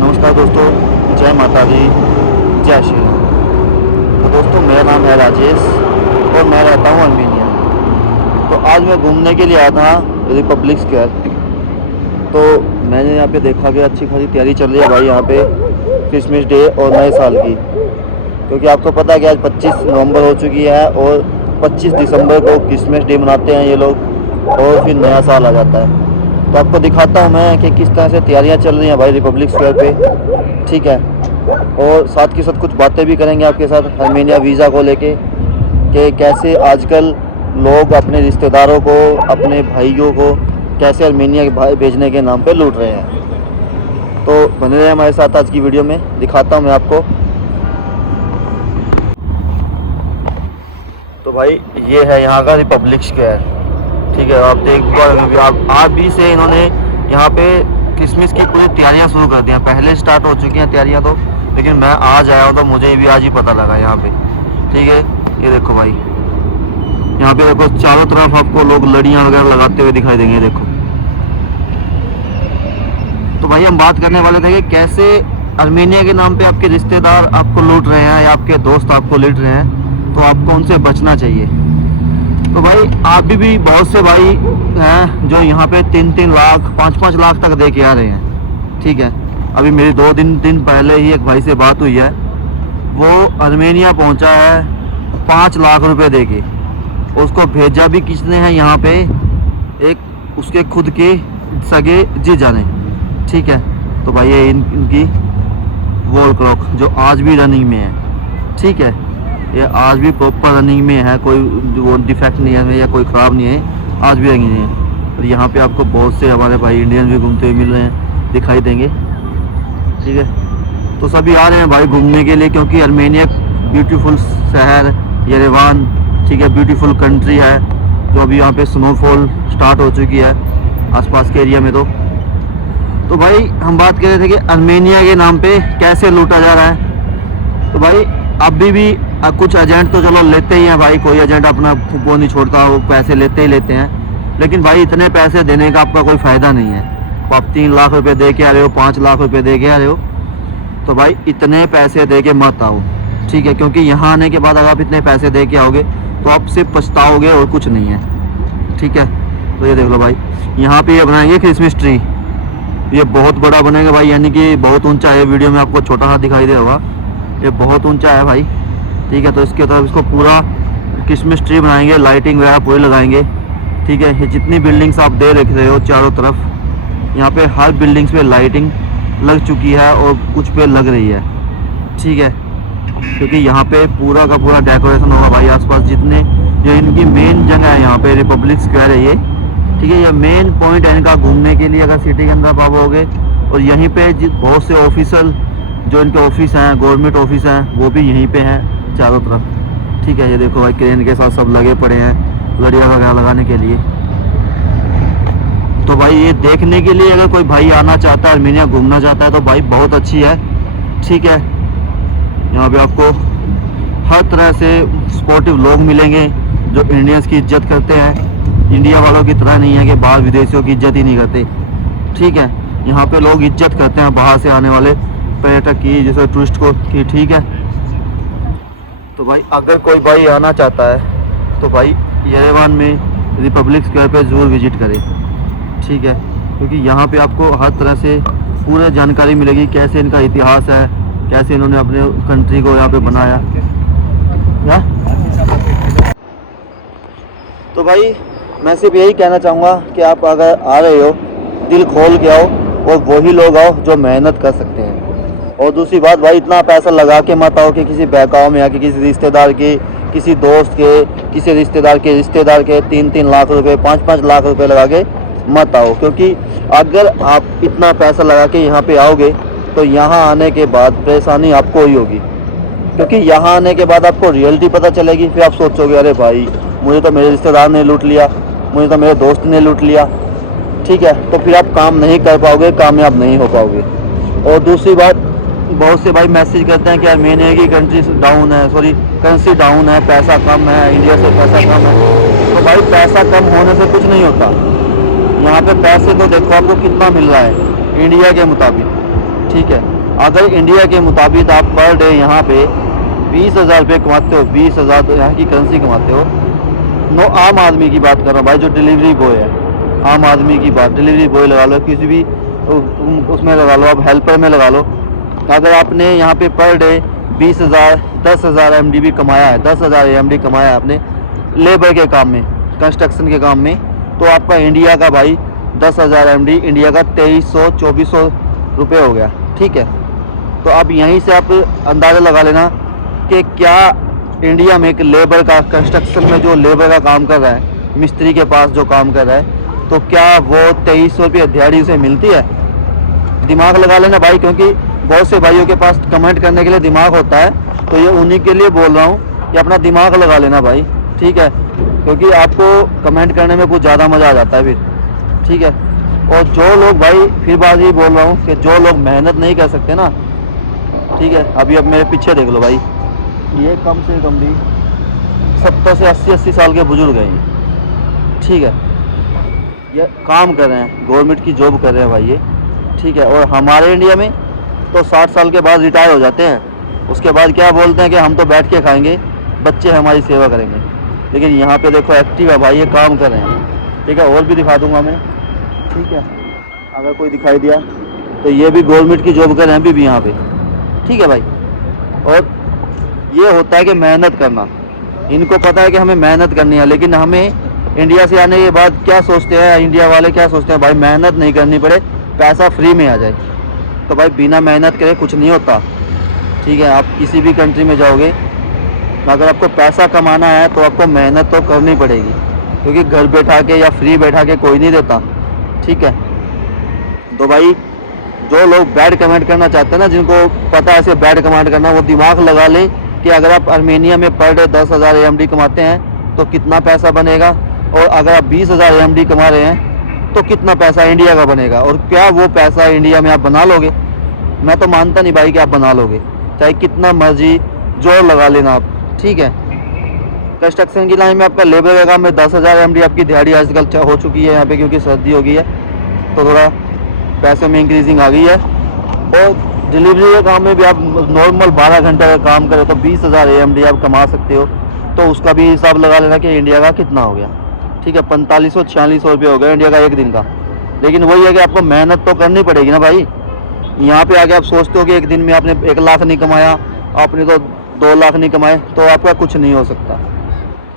नमस्कार दोस्तों, जय माता दी, जय श्री राम। तो दोस्तों, मेरा नाम है राजेश और मैं रहता हूँ अर्मेनिया। तो आज मैं घूमने के लिए आया था रिपब्लिक स्क्वायर। तो मैंने यहाँ पे देखा कि अच्छी खासी तैयारी चल रही है भाई यहाँ पे क्रिसमस डे और नए साल की। क्योंकि आपको पता है कि आज 25 नवंबर हो चुकी है और 25 दिसंबर को क्रिसमस डे मनाते हैं ये लोग और फिर नया साल आ जाता है। तो आपको दिखाता हूँ मैं कि किस तरह से तैयारियाँ चल रही हैं भाई रिपब्लिक स्क्वायर पे, ठीक है। और साथ के साथ कुछ बातें भी करेंगे आपके साथ अर्मेनिया वीज़ा को लेके कि कैसे आजकल लोग अपने रिश्तेदारों को, अपने भाइयों को कैसे अर्मेनिया के भाई भेजने के नाम पे लूट रहे हैं। तो बने रहे हमारे साथ आज की वीडियो में, दिखाता हूँ मैं आपको। तो भाई ये है यहाँ का रिपब्लिक स्क्वायर, ठीक है। आप देख पाओगे आप भी से इन्होंने यहाँ पे क्रिसमस की पूरी तैयारियाँ शुरू कर दी हैं। पहले स्टार्ट हो चुकी हैं तैयारियाँ तो, लेकिन मैं आज आया हूँ तो मुझे भी आज ही पता लगा यहाँ पे, ठीक है। ये देखो भाई, यहाँ पे देखो चारों तरफ आपको लोग लड़ियाँ वगैरह लगाते हुए दिखाई देंगे, देखो। तो भाई हम बात करने वाले थे कि कैसे अर्मेनिया के नाम पे आपके रिश्तेदार आपको लूट रहे हैं या आपके दोस्त आपको लूट रहे हैं, तो आपको उनसे बचना चाहिए। तो भाई आप भी बहुत से भाई हैं जो यहाँ पे 3-3 लाख 5-5 लाख तक दे के आ रहे हैं, ठीक है। अभी मेरी 2 दिन पहले ही एक भाई से बात हुई है, वो अर्मेनिया पहुँचा है 5 लाख रुपए दे के। उसको भेजा भी किसने है यहाँ पे, एक उसके खुद के सगे जीजा ने, ठीक है। तो भाई ये इनकी वॉल क्लॉक जो आज भी रनिंग में है, ठीक है। ये आज भी प्रॉपर रनिंग में है, कोई वो डिफेक्ट नहीं है या कोई ख़राब नहीं है, आज भी रनिंग है। और यहाँ पे आपको बहुत से हमारे भाई इंडियन भी घूमते हुए मिल रहे हैं, दिखाई देंगे, ठीक है। तो सभी आ रहे हैं भाई घूमने के लिए, क्योंकि अर्मेनिया ब्यूटीफुल शहर येरेवान, ठीक है, ब्यूटीफुल कंट्री है। जो अभी यहाँ पे स्नोफॉल स्टार्ट हो चुकी है आसपास के एरिया में। तो भाई हम बात कर रहे थे कि अर्मेनिया के नाम पे कैसे लूटा जा रहा है। तो भाई अभी भी कुछ एजेंट तो चलो लेते ही हैं भाई, कोई एजेंट अपना वो नहीं छोड़ता, वो पैसे लेते ही लेते हैं। लेकिन भाई इतने पैसे देने का आपका कोई फ़ायदा नहीं है। आप 3 लाख रुपए दे के आ रहे हो, 5 लाख रुपए दे के आ रहे हो, तो भाई इतने पैसे दे के मत आओ, ठीक है। क्योंकि यहाँ आने के बाद अगर आप इतने पैसे दे के आओगे तो आप सिर्फ पछताओगे और कुछ नहीं है, ठीक है। तो ये देख लो भाई, यहाँ पे ये बनाएंगे क्रिसमस ट्री, ये बहुत बड़ा बनेगा भाई, यानी कि बहुत ऊंचा है। वीडियो में आपको छोटा सा दिखाई दे होगा, ये बहुत ऊंचा है भाई, ठीक है। तो इसके तरफ इसको पूरा क्रिसमस ट्री बनाएंगे, लाइटिंग वगैरह पूरी लगाएंगे, ठीक है। ये जितनी बिल्डिंग्स आप दे रख रहे हो चारों तरफ, यहाँ पे हर बिल्डिंग्स पे लाइटिंग लग चुकी है और कुछ पे लग रही है, ठीक है। क्योंकि यहाँ पे पूरा का पूरा डेकोरेशन होगा भाई आसपास जितने, जो इनकी मेन जगह है यहाँ पे रिपब्लिक स्क्वायर है ये, ठीक है। ये मेन पॉइंट है इनका घूमने के लिए अगर सिटी के अंदर आप आओगे। और यहीं पे बहुत से ऑफिसर जो इनके ऑफिस हैं, गवर्नमेंट ऑफिस हैं, वो भी यहीं पे हैं चारों तरफ, ठीक है। ये देखो भाई क्रेन के साथ सब लगे पड़े हैं लड़ियाँ वगैरह लगाने के लिए। तो भाई ये देखने के लिए अगर कोई भाई आना चाहता है, अर्मेनिया घूमना चाहता है, तो भाई बहुत अच्छी है, ठीक है। यहाँ पे आपको हर तरह से सपोर्टिव लोग मिलेंगे जो इंडियंस की इज्जत करते हैं। इंडिया वालों की तरह नहीं है कि बाहर विदेशियों की इज्जत ही नहीं करते, ठीक है। यहाँ पे लोग इज्जत करते हैं बाहर से आने वाले पर्यटक की, जैसे टूरिस्ट को की, ठीक है। तो भाई अगर कोई भाई आना चाहता है तो भाई येरेवान में रिपब्लिक स्क्वायर पे ज़रूर विजिट करें, ठीक है। क्योंकि यहाँ पे आपको हर तरह से पूरी जानकारी मिलेगी, कैसे इनका इतिहास है, कैसे इन्होंने अपने कंट्री को यहाँ पे बनाया या? तो भाई मैं सिर्फ यही कहना चाहूँगा कि आप अगर आ रहे हो दिल खोल के आओ और वही लोग आओ जो मेहनत कर सकते हैं। और दूसरी बात भाई, इतना पैसा लगा के मत आओ कि किसी बहकाव में या कि किसी रिश्तेदार के, किसी दोस्त के, किसी रिश्तेदार के 3-3 लाख रुपए 5-5 लाख रुपए लगा के मत आओ। क्योंकि अगर आप इतना पैसा लगा के यहाँ पे आओगे तो यहाँ आने के बाद परेशानी आपको ही होगी। क्योंकि यहाँ आने के बाद आपको रियलिटी पता चलेगी, फिर आप सोचोगे अरे भाई मुझे तो मेरे रिश्तेदार ने लूट लिया, मुझे तो मेरे दोस्त ने लूट लिया, ठीक है। तो फिर आप काम नहीं कर पाओगे, कामयाब नहीं हो पाओगे। और दूसरी बात, बहुत से भाई मैसेज करते हैं कि अर्मेनिया की कंट्री डाउन है, करेंसी डाउन है, पैसा कम है, इंडिया से पैसा कम है। तो भाई पैसा कम होने से कुछ नहीं होता। यहाँ पे पैसे तो देखो आपको कितना मिल रहा है इंडिया के मुताबिक, ठीक है। अगर इंडिया के मुताबिक आप पर डे यहाँ पे 20,000 रुपये कमाते हो, 20,000 तो यहाँ की करेंसी कमाते हो। नो, आम आदमी की बात कर रहा हूँ भाई, जो डिलीवरी बॉय है, आम आदमी की बात, डिलीवरी बॉय लगा लो, किसी भी उसमें लगा लो, आप हेल्पर में लगा लो। अगर आपने यहाँ पे पर डे 20,000 10,000 MDB कमाया है, 10,000 MD कमाया है आपने लेबर के काम में, कंस्ट्रक्शन के काम में, तो आपका इंडिया का भाई 10,000 MD इंडिया का 2300-2400 रुपये हो गया। ठीक है, तो अब यहीं से आप अंदाज़ा लगा लेना कि क्या इंडिया में एक लेबर का, कंस्ट्रक्शन में जो लेबर का काम कर रहा है, मिस्त्री के पास जो काम कर रहा है, तो क्या वो 2300 रुपये दिहाड़ी उसे मिलती है? दिमाग लगा लेना भाई, क्योंकि बहुत से भाइयों के पास कमेंट करने के लिए दिमाग होता है, तो ये उन्हीं के लिए बोल रहा हूँ कि अपना दिमाग लगा लेना भाई। ठीक है, क्योंकि आपको कमेंट करने में कुछ ज़्यादा मज़ा आ जाता है फिर। ठीक है, और जो लोग भाई, फिर बात ये बोल रहा हूँ कि जो लोग मेहनत नहीं कर सकते ना, ठीक है, अभी अब मेरे पीछे देख लो भाई, ये कम से कम भी 70 से 80 साल के बुजुर्ग हैं। ठीक है, ये काम कर रहे हैं, गवर्नमेंट की जॉब कर रहे हैं भाई ये। ठीक है, और हमारे इंडिया में तो 60 साल के बाद रिटायर हो जाते हैं, उसके बाद क्या बोलते हैं कि हम तो बैठ के खाएंगे, बच्चे हमारी सेवा करेंगे। लेकिन यहाँ पे देखो एक्टिव है भाई, ये काम कर रहे हैं। ठीक है, और भी दिखा दूंगा मैं। ठीक है, अगर कोई दिखाई दिया तो ये भी गवर्नमेंट की जॉब कर रहे हैं अभी भी यहाँ पे। ठीक है भाई, और ये होता है कि मेहनत करना, इनको पता है कि हमें मेहनत करनी है, लेकिन हमें इंडिया से आने के बाद क्या सोचते हैं, इंडिया वाले क्या सोचते हैं, भाई मेहनत नहीं करनी पड़े, पैसा फ्री में आ जाए। तो भाई बिना मेहनत करे कुछ नहीं होता। ठीक है, आप किसी भी कंट्री में जाओगे, अगर आपको पैसा कमाना है तो आपको मेहनत तो करनी पड़ेगी, क्योंकि घर बैठा के या फ्री बैठा के कोई नहीं देता। ठीक है, तो भाई जो लोग बैड कमेंट करना चाहते हैं ना, जिनको पता है ऐसे बैड कमेंट करना, वो दिमाग लगा ले कि अगर आप आर्मेनिया में पर डे 10,000 AMD कमाते हैं तो कितना पैसा बनेगा, और अगर आप 20,000 AMD कमा रहे हैं तो कितना पैसा इंडिया का बनेगा, और क्या वो पैसा इंडिया में आप बना लोगे? मैं तो मानता नहीं भाई कि आप बना लोगे, चाहे कितना मर्जी जोर लगा लेना आप। ठीक है, कंस्ट्रक्शन की लाइन में आपका लेबर का काम में 10,000 MD आपकी दिहाड़ी आजकल हो चुकी है यहाँ पे, क्योंकि सर्दी हो गई है तो थोड़ा पैसे में इंक्रीजिंग आ गई है। और डिलीवरी के काम में भी आप नॉर्मल 12 घंटे का काम करें तो 20,000 AMD आप कमा सकते हो, तो उसका भी हिसाब लगा लेना कि इंडिया का कितना हो गया। ठीक है, 4500-4600 रुपये हो गया इंडिया का एक दिन का। लेकिन वही है कि आपको मेहनत तो करनी पड़ेगी ना भाई। यहाँ पे आके आप सोचते हो कि एक दिन में आपने 1 लाख नहीं कमाया, आपने तो 2 लाख नहीं कमाए, तो आपका कुछ नहीं हो सकता।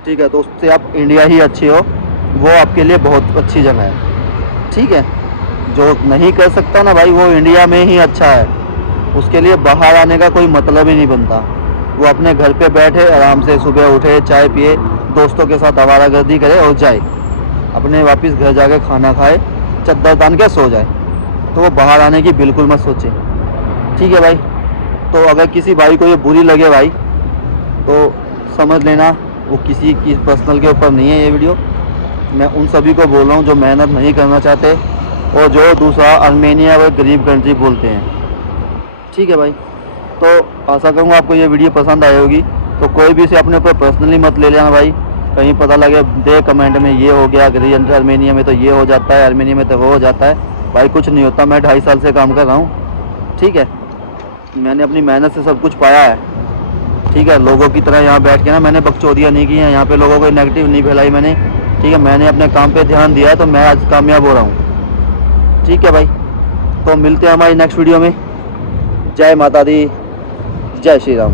ठीक है, तो उससे आप इंडिया ही अच्छी हो, वो आपके लिए बहुत अच्छी जगह है। ठीक है, जो नहीं कर सकता ना भाई, वो इंडिया में ही अच्छा है, उसके लिए बाहर आने का कोई मतलब ही नहीं बनता। वो अपने घर पे बैठे आराम से सुबह उठे, चाय पिए, दोस्तों के साथ आवारागर्दी करे और जाए, अपने वापस घर जाके खाना खाए, चद्दर तान के सो जाए। तो वो बाहर आने की बिल्कुल मत सोचे। ठीक है भाई, तो अगर किसी भाई को ये बुरी लगे भाई, तो समझ लेना वो किसी की पर्सनल के ऊपर नहीं है ये वीडियो। मैं उन सभी को बोल रहा हूँ जो मेहनत नहीं करना चाहते और जो दूसरा आर्मेनिया व गरीब कंट्री बोलते हैं। ठीक है भाई, तो आशा करूँगा आपको ये वीडियो पसंद आई होगी। तो कोई भी इसे अपने ऊपर पर्सनली मत ले लेना भाई, कहीं पता लगे दे कमेंट में ये हो गया, आर्मेनिया में तो ये हो जाता है, आर्मेनिया में तो वो हो जाता है। भाई कुछ नहीं होता, मैं 2.5 साल से काम कर रहा हूँ। ठीक है, मैंने अपनी मेहनत से सब कुछ पाया है। ठीक है, लोगों की तरह यहाँ बैठ के ना मैंने बकचोदियाँ नहीं की हैं, यहाँ पे लोगों को नेगेटिव नहीं फैलाई मैंने। ठीक है, मैंने अपने काम पे ध्यान दिया है, तो मैं आज कामयाब हो रहा हूँ। ठीक है भाई, तो मिलते हैं हमारी नेक्स्ट वीडियो में। जय माता दी, जय श्री राम।